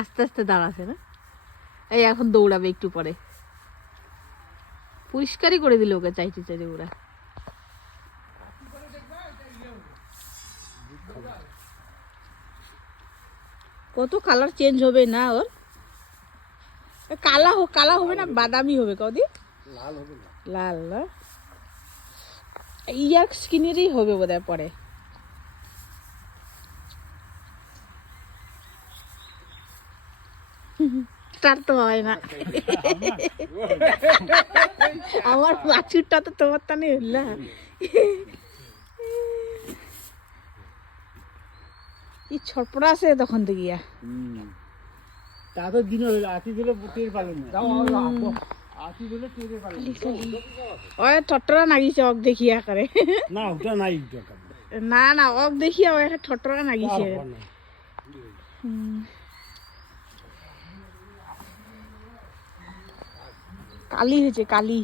আস্তে আস্তে দাঁড়াছে না, এই এখন দৌড়াবে একটু পরে। পরিষ্কারই করে দিল ওকে চাইতে চাইতে ওরা। কত কালার চেঞ্জ হবে না ওর? কালা হবে না বাদামি হবে কদি? লাল হবে না, লাল না? ইয়ার স্কিনেরই হবে বোধহয় পরে। তার তো হয় না, আমার বাছুরটা তো তোমার টানে হইলা। কি ছটপটা আছে তখন থেকে গিয়া। তা তো দিন আতি দিলে টের পালেন না, আতি দিলে টের পালেন ওই ঠটরা নাগিছে অক দেখিয়া করে। না, ওটা নাই না না অক দেখিয়া ওই ঠটরা নাগিছে। কালি হয়েছে কালি।